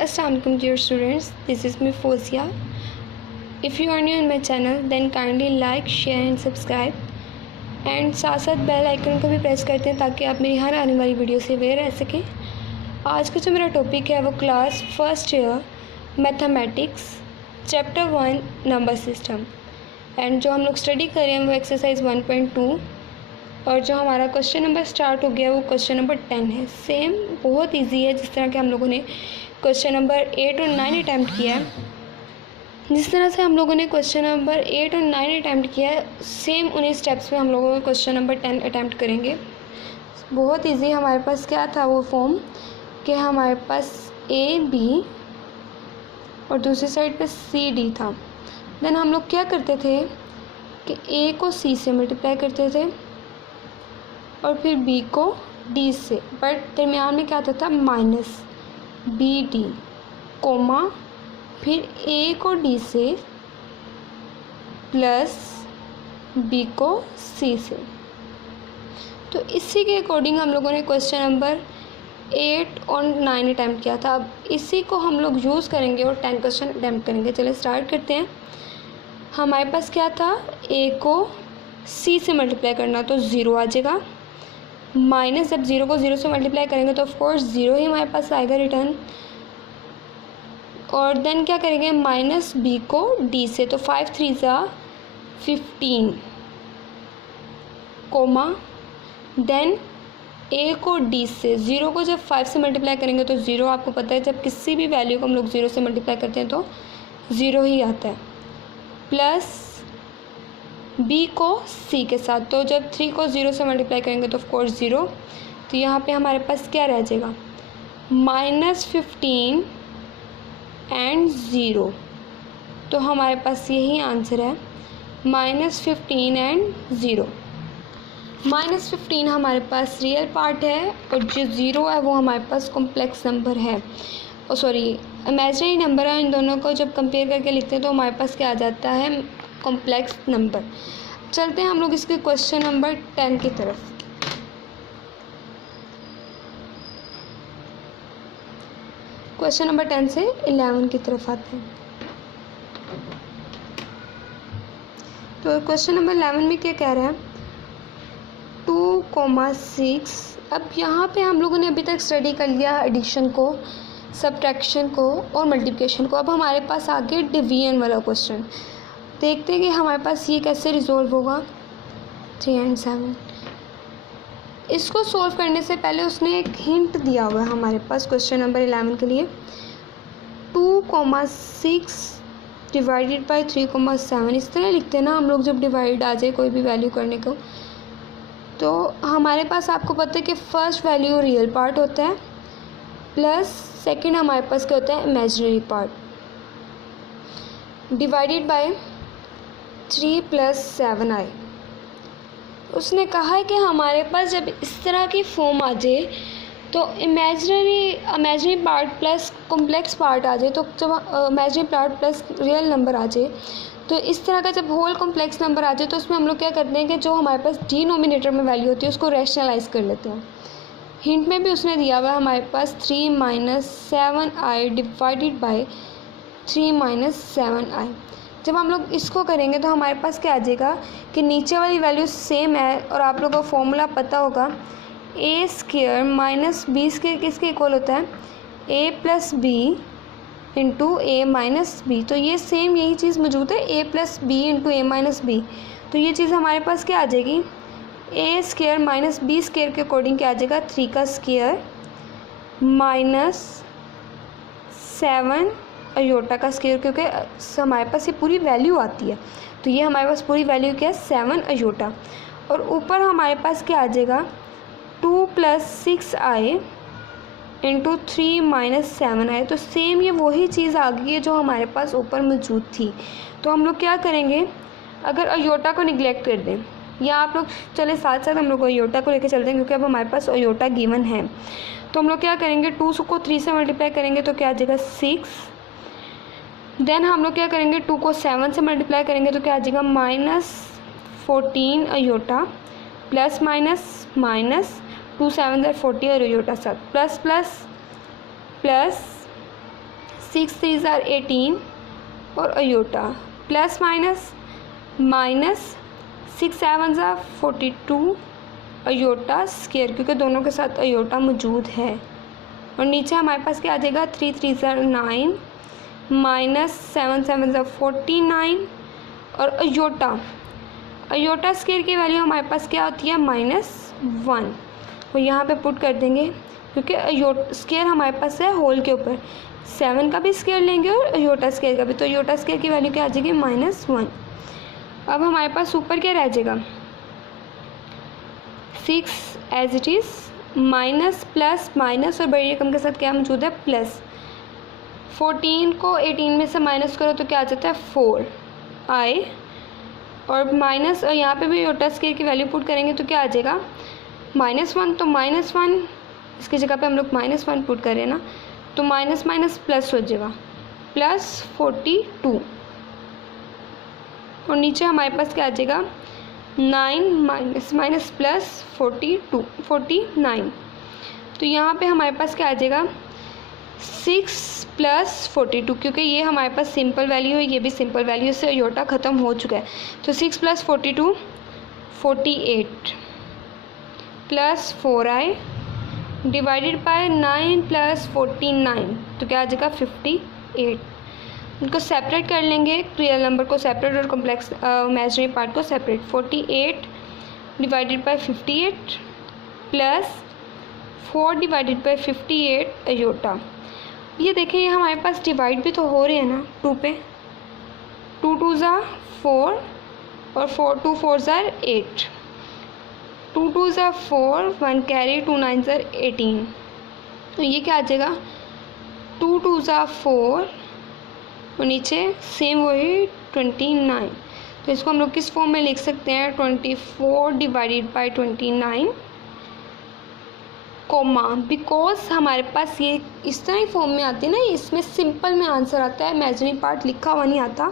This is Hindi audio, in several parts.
Assalamualaikum dear students, this is me Fozia. If you are new in my channel then kindly like, share and subscribe and साथ साथ बेल आइकन को भी प्रेस करते हैं ताकि आप मेरी हर आने वाली वीडियो से अवेयर रह सकें। आज का जो मेरा टॉपिक है वो class first year mathematics chapter 1 number system and जो हम लोग स्टडी कर रहे हैं वो एक्सरसाइज 1.2 और जो हमारा क्वेश्चन नंबर स्टार्ट हो गया वो क्वेश्चन नंबर 10 है। सेम बहुत इजी है, जिस तरह के हम लोगों ने क्वेश्चन नंबर 8 और 9 अटैम्प्ट किया है, जिस तरह से हम लोगों ने क्वेश्चन नंबर 8 और 9 अटैम्प्ट किया है, सेम उन्हीं स्टेप्स में हम लोगों को क्वेश्चन नंबर 10 अटैम्प्ट करेंगे। बहुत इजी। हमारे पास क्या था वो फॉर्म कि हमारे पास ए बी और दूसरी साइड पे सी डी था। देन हम लोग क्या करते थे कि ए को सी से मल्टीप्लाई करते थे और फिर बी को डी से, बट दरमियान में क्या आता था माइनस बी डी कोमा, फिर ए को डी से प्लस बी को सी से। तो इसी के अकॉर्डिंग हम लोगों ने क्वेश्चन नंबर 8 और 9 अटैम्प्ट किया था। अब इसी को हम लोग यूज़ करेंगे और 10 क्वेश्चन अटैम्प्ट करेंगे। चलिए स्टार्ट करते हैं। हमारे पास क्या था, ए को सी से मल्टीप्लाई करना तो ज़ीरो आ जाएगा, माइनस जब ज़ीरो को ज़ीरो से मल्टीप्लाई करेंगे तो ऑफकोर्स ज़ीरो ही हमारे पास आएगा रिटर्न। और देन क्या करेंगे, माइनस बी को डी से, तो 5 3 ज़ा 15 कोमा, देन ए को डी से, ज़ीरो को जब 5 से मल्टीप्लाई करेंगे तो ज़ीरो, आपको पता है जब किसी भी वैल्यू को हम लोग ज़ीरो से मल्टीप्लाई करते हैं तो ज़ीरो ही आता है, प्लस बी को सी के साथ, तो जब 3 को ज़ीरो से मल्टीप्लाई करेंगे तो ऑफकोर्स ज़ीरो। तो यहाँ पे हमारे पास क्या रह जाएगा, -15 एंड ज़ीरो। तो हमारे पास यही आंसर है, -15 एंड ज़ीरो। -15 हमारे पास रियल पार्ट है और जो ज़ीरो है वो हमारे पास कॉम्प्लेक्स नंबर है, और सॉरी इमेजिनरी नंबर है। इन दोनों को जब कंपेयर करके लिखते हैं तो हमारे पास क्या आ जाता है, कॉम्प्लेक्स नंबर। चलते हैं हम लोग इसके क्वेश्चन नंबर 10 की तरफ। क्वेश्चन नंबर 10 से 11 की तरफ आते हैं। तो क्वेश्चन नंबर 11 में क्या कह रहा है, 2,6। अब यहाँ पे हम लोगों ने अभी तक स्टडी कर लिया एडिशन को, सब्ट्रैक्शन को और मल्टीप्लिकेशन को। अब हमारे पास आगे डिवीजन वाला क्वेश्चन, देखते हैं कि हमारे पास ये कैसे रिजॉल्व होगा। 3 और 7 इसको सॉल्व करने से पहले उसने एक हिंट दिया हुआ है हमारे पास क्वेश्चन नंबर 11 के लिए। 2,6 डिवाइडेड बाई 3,7, इस तरह लिखते हैं ना हम लोग जब डिवाइड आ जाए कोई भी वैल्यू करने को। तो हमारे पास आपको पता है कि फर्स्ट वैल्यू रियल पार्ट होता है, प्लस सेकंड हमारे पास क्या होता है, imaginary part, divided by 3 + 7i। उसने कहा है कि हमारे पास जब इस तरह की फॉर्म आ जाए तो imaginary part plus complex part आ जाए, तो जब imaginary part plus real number आ जाए, तो इस तरह का जब होल कॉम्प्लेक्स नंबर आ जाए तो उसमें हम लोग क्या करते हैं कि जो हमारे पास डिनोमिनेटर में वैल्यू होती है उसको रैशनलाइज कर लेते हैं। हिंट में भी उसने दिया हुआ है हमारे पास 3 - 7i डिवाइडेड बाई 3 - 7i। जब हम लोग इसको करेंगे तो हमारे पास क्या आ जाएगा कि नीचे वाली वैल्यू सेम है और आप लोगों को फॉर्मूला पता होगा, a² - b² किसके इक्वल होता है, a + b × a - b। तो ये सेम यही चीज़ मौजूद है, a + b × a - b। तो ये चीज़ हमारे पास क्या आ जाएगी, a² - b² के अकॉर्डिंग क्या आ जाएगा, 3 का स्क्वायर -7 अयोटा का स्क्वायर, क्योंकि हमारे पास ये पूरी वैल्यू आती है। तो ये हमारे पास पूरी वैल्यू क्या है, 7 अयोटा। और ऊपर हमारे पास क्या आ जाएगा, 2 + 6i × 3 - 7i। तो सेम ये वही चीज़ आ गई है जो हमारे पास ऊपर मौजूद थी। तो हम लोग क्या करेंगे, अगर अयोटा को निगलेक्ट कर दें, या आप लोग चले साथ साथ हम लोग अयोटा को लेकर चलते हैं क्योंकि अब हमारे पास अयोटा गिवन है। तो हम लोग क्या करेंगे, 2 को 3 से मल्टीप्लाई करेंगे तो क्या आ जाएगा 6। देन हम लोग क्या करेंगे, 2 को 7 से मल्टीप्लाई करेंगे तो क्या आ जाएगा -14 अयोटा, प्लस माइनस -2 7 = 40 और अयोटा 7, प्लस प्लस प्लस 6 3 ज़ार 18 और अयोटा प्लस माइनस माइनस 6 7 ज़ार 42 अयोटा स्क्वायर, क्योंकि दोनों के साथ अयोटा मौजूद है। और नीचे हमारे पास क्या आ जाएगा 3 3 ज़ार 9 माइनस 7 7 ज़ार 49 और अयोटा स्क्वायर की वैल्यू हमारे पास क्या होती है -1। और यहाँ पे पुट कर देंगे, क्योंकि अयोटा स्क्वायर हमारे पास है होल के ऊपर, 7 का भी स्क्वायर लेंगे और अयोटा स्क्वायर का भी, तो अयोटा स्क्वायर की वैल्यू क्या आ जाएगी -1। अब हमारे पास ऊपर क्या रह जाएगा 6 as it is, minus plus minus और बड़ी रकम के साथ क्या मौजूद है प्लस। 14 को 18 में से माइनस करो तो क्या आ जाता है 4 आए, और माइनस, और यहाँ पे भी अयोटा स्क्वायर की वैल्यू पुट करेंगे तो क्या आ जाएगा -1, तो -1 इसकी जगह पे हम लोग -1 पुट करें ना, तो माइनस माइनस प्लस हो जाएगा +42। और नीचे हमारे पास क्या आ जाएगा 9 माइनस माइनस प्लस 49। तो यहाँ पे हमारे पास क्या आ जाएगा 6 + 42, क्योंकि ये हमारे पास सिंपल वैल्यू है, ये भी सिंपल वैल्यू से अयोटा ख़त्म हो चुका है। तो 6 + 42 48 प्लस 4 आए डिवाइडेड बाय 9 + 49, तो क्या आ जाएगा 58। इनको सेपरेट कर लेंगे, रियल नंबर को सेपरेट और कॉम्प्लेक्स इमेजिनरी पार्ट को separate. 48 divided by 58 plus 4 divided by 58 iota. ये देखिए, ये हमारे पास डिवाइड भी तो हो रहे हैं ना 2 पे, 2 2 ज़ार 4 और 4 2 4 ज़ार 8, 2 2 ज़ार 4, 1 कैरी, 2 9 ज़ार 18। तो ये क्या आ जाएगा 2 2 ज़ार 4 और नीचे सेम वही 29। तो इसको हम लोग किस फॉर्म में लिख सकते हैं 24 डिवाइडेड बाय 29 कोमा, बिकॉज हमारे पास ये इस तरह ही फॉर्म में आती है ना, इसमें सिंपल में आंसर आता है, इमेजिनरी पार्ट लिखा हुआ नहीं आता,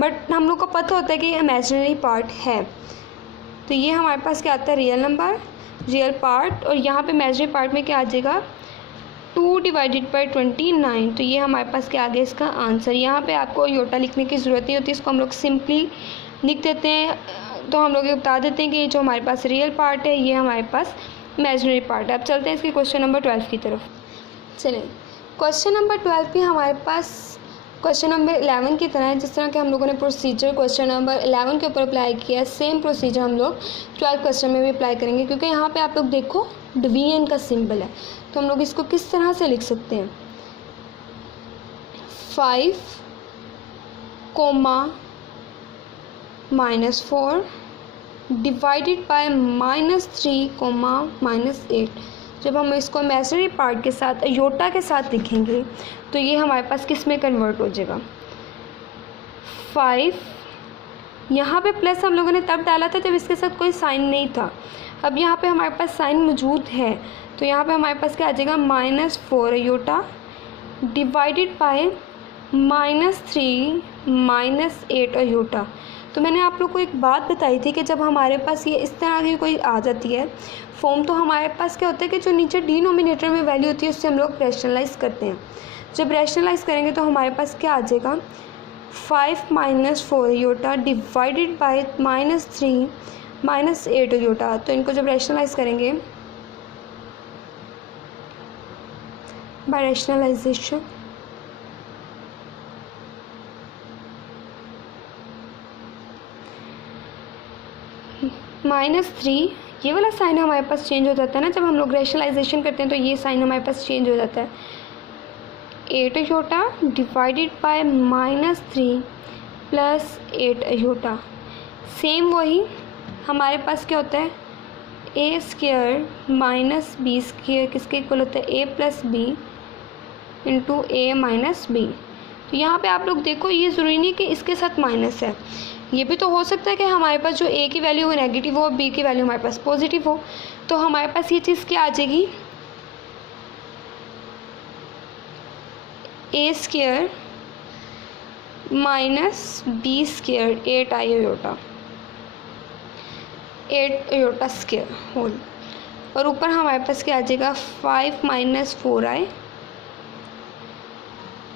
बट हम लोग को पता होता है कि इमेजिनरी पार्ट है। तो ये हमारे पास क्या आता है रियल नंबर, रियल पार्ट, और यहाँ पे इमेजिनरी पार्ट में क्या आ जाएगा 2 डिवाइडेड बाई 29। तो ये हमारे पास क्या आ गया इसका आंसर। यहाँ पे आपको अयोटा लिखने की ज़रूरत नहीं होती, इसको हम लोग सिंपली लिख देते हैं। तो हम लोग ये बता देते हैं कि जो हमारे पास रियल पार्ट है ये हमारे पास इमेजिनरी पार्ट है। अब चलते हैं इसके क्वेश्चन नंबर 12 की तरफ। चलें, क्वेश्चन नंबर 12 भी हमारे पास क्वेश्चन नंबर 11 की तरह है। जिस तरह के हम लोगों ने प्रोसीजर क्वेश्चन नंबर 11 के ऊपर अप्लाई किया, सेम प्रोसीजर हम लोग 12 क्वेश्चन में भी अप्लाई करेंगे, क्योंकि यहाँ पे आप लोग देखो डिवीजन का सिंबल है। तो हम लोग इसको किस तरह से लिख सकते हैं 5 -4 डिवाइडेड बाय -3 -8। जब हम इसको इमेजिनरी पार्ट के साथ अयोटा के साथ लिखेंगे तो ये हमारे पास किस में कन्वर्ट हो जाएगा 5। यहाँ पे प्लस हम लोगों ने तब डाला था जब इसके साथ कोई साइन नहीं था। अब यहाँ पे हमारे पास साइन मौजूद है, तो यहाँ पे हमारे पास क्या आ जाएगा -4 अयोटा डिवाइडेड बाय -3 -8 अयोटा। तो मैंने आप लोग को एक बात बताई थी कि जब हमारे पास ये इस तरह की कोई आ जाती है फॉर्म, तो हमारे पास क्या होता है कि जो नीचे डिनोमिनेटर में वैल्यू होती है उससे हम लोग रैशनलाइज करते हैं। जब रैशनलाइज करेंगे तो हमारे पास क्या आ जाएगा 5 -4 अयोटा डिवाइडेड बाय -3 -8 अयोटा। तो इनको जब रैशनलाइज करेंगे बाय रैशनलाइजेशन -3, ये वाला साइन हमारे पास चेंज हो जाता है ना जब हम लोग रैशनलाइजेशन करते हैं, तो ये साइन हमारे पास चेंज हो जाता है। 8 iota divided by -3 plus 8 iota. Same वही हमारे पास क्या होता है a square minus B square किसके इक्वल होता है a plus B into A minus B. तो यहाँ पे आप लोग देखो, ये ज़रूरी नहीं कि इसके साथ माइनस है, ये भी तो हो सकता है कि हमारे पास जो a की वैल्यू वो नेगेटिव हो और b की वैल्यू हमारे पास पॉजिटिव हो। तो हमारे पास ये चीज़ क्या आ जाएगी a square minus B square 8 iota square whole, और ऊपर हमारे पास क्या आ जाएगा 5 -4i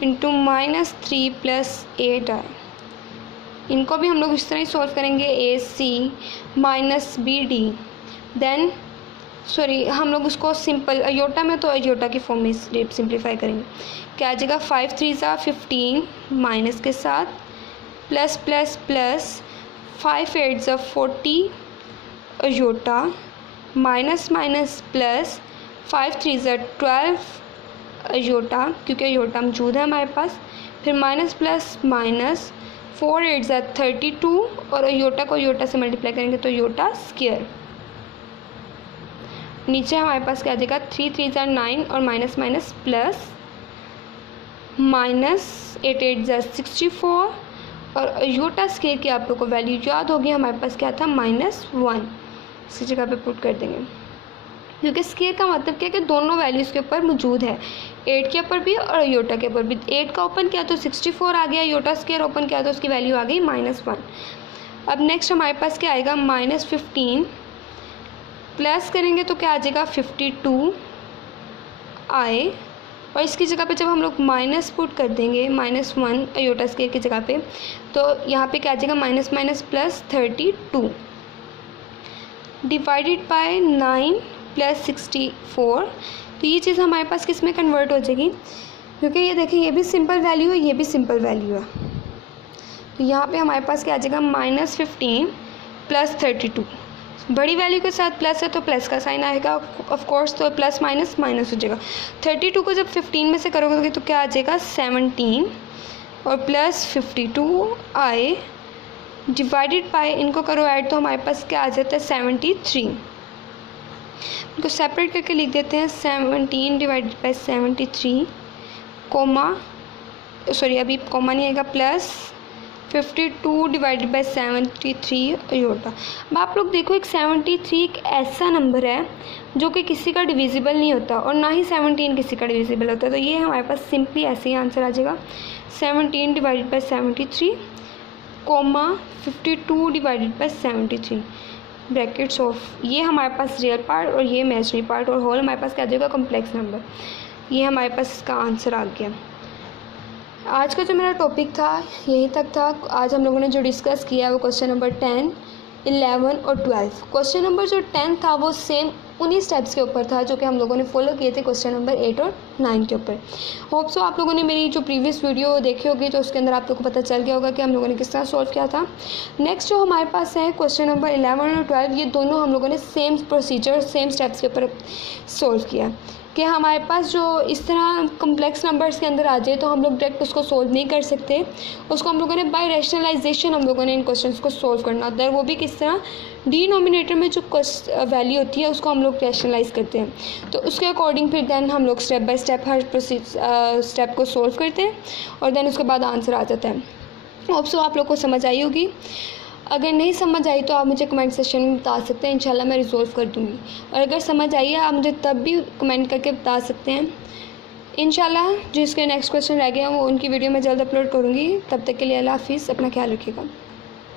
इंटू -3 + 8i। इनको भी हम लोग इस तरह ही सॉल्व करेंगे, AC - BD। देन हम लोग उसको सिंपल अयोटा में तो अयोटा की फॉर्म में सिंप्लीफाई करेंगे। क्या आ जाएगा, 5 3 = 15 माइनस के साथ plus plus plus 5 8 = 40 iota minus minus plus 5 3 = 12 iota, क्योंकि अयोटा मौजूद है हमारे पास। फिर माइनस प्लस माइनस 4 8 = 32 और अयोटा को अयोटा से मल्टीप्लाई करेंगे तो अयोटा स्क्वायर। नीचे हमारे पास क्या आ जाएगा, 3 3 = 9 और माइनस माइनस प्लस -8 8 = 64 और अयोटा स्क्वायर की आप लोग को वैल्यू याद होगी, हमारे पास क्या था, -1। इसी जगह पे पुट कर देंगे, क्योंकि स्क्वायर का मतलब क्या है कि दोनों वैल्यूज़ के ऊपर मौजूद है, 8 के ऊपर भी और अयोटा के ऊपर भी। 8 का ओपन किया तो 64 आ गया, अयोटा स्क्वायर ओपन किया तो उसकी वैल्यू आ गई -1। अब नेक्स्ट हमारे पास क्या आएगा, -15 प्लस करेंगे तो क्या आ जाएगा, 52 आए, और इसकी जगह पे जब हम लोग माइनस पुट कर देंगे -1 अयोटा स्क्वायर की जगह पे, तो यहाँ पे क्या आ जाएगा, minus minus plus 32 divided by 9 + 64। तो ये चीज़ हमारे पास किस में कन्वर्ट हो जाएगी, क्योंकि ये देखिए ये भी सिंपल वैल्यू है, ये भी सिंपल वैल्यू है। तो यहाँ पे हमारे पास क्या आ जाएगा, -15 + 32। बड़ी वैल्यू के साथ प्लस है तो प्लस का साइन आएगा ऑफ कोर्स, तो प्लस माइनस माइनस हो जाएगा। 32 को जब 15 में से करोगे तो क्या आ जाएगा, 17 और प्लस 52 आए डिवाइडेड बाय, इनको करो ऐड तो हमारे पास क्या आ जाता है, 73। इनको सेपरेट करके लिख देते हैं, 17 / 73 कोमा, सॉरी अभी कोमा नहीं आएगा, प्लस 52 / 73 अयोटा। अब आप लोग देखो, एक 73 एक ऐसा नंबर है जो कि किसी का डिविजिबल नहीं होता और ना ही 17 किसी का डिविजिबल होता है, तो ये हमारे पास सिंपली ऐसे ही आंसर आ जाएगा, 17 / 73 कोमा 52 / 73 ब्रैकेट्स ऑफ, ये हमारे पास रियल पार्ट और ये इमेजिनरी पार्ट, और होल हमारे पास क्या आ जाएगा, कॉम्प्लेक्स नंबर। ये हमारे पास इसका आंसर आ गया। आज का जो मेरा टॉपिक था यहीं तक था। आज हम लोगों ने जो डिस्कस किया वो क्वेश्चन नंबर 10, 11 और 12। क्वेश्चन नंबर जो 10 था वो सेम उन्हीं स्टेप्स के ऊपर था जो कि हम लोगों ने फॉलो किए थे क्वेश्चन नंबर 8 और 9 के ऊपर। होप सो आप लोगों ने मेरी जो प्रीवियस वीडियो देखी होगी तो उसके अंदर आप लोगों को पता चल गया होगा कि हम लोगों ने किस तरह सॉल्व किया था। नेक्स्ट जो हमारे पास है क्वेश्चन नंबर 11 और 12, ये दोनों हम लोगों ने सेम प्रोसीजर सेम स्टेप्स के ऊपर सॉल्व किया कि हमारे पास जो इस तरह कम्प्लेक्स नंबर्स के अंदर आ जाए तो हम लोग डायरेक्ट उसको सोल्व नहीं कर सकते, उसको हम लोगों ने बाय रैशनलाइजेशन हम लोगों ने इन क्वेश्चंस को सोल्व करना होता है। वो भी किस तरह, डिनोमिनेटर में जो वैल्यू होती है उसको हम लोग रैशनलाइज करते हैं, तो उसके अकॉर्डिंग फिर देन हम लोग step by step her step को सोल्व करते हैं और देन उसके बाद आंसर आ जाता है। होप सो आप लोग को समझ आई होगी। अगर नहीं समझ आई तो आप मुझे कमेंट सेक्शन में बता सकते हैं, इंशाल्लाह मैं रिजॉल्व कर दूँगी। और अगर समझ आई है आप मुझे तब भी कमेंट करके बता सकते हैं। इंशाल्लाह जिसके नेक्स्ट क्वेश्चन रह गया वो उनकी वीडियो मैं जल्द अपलोड करूँगी। तब तक के लिए अल्लाह हाफिज़, अपना ख्याल रखिएगा।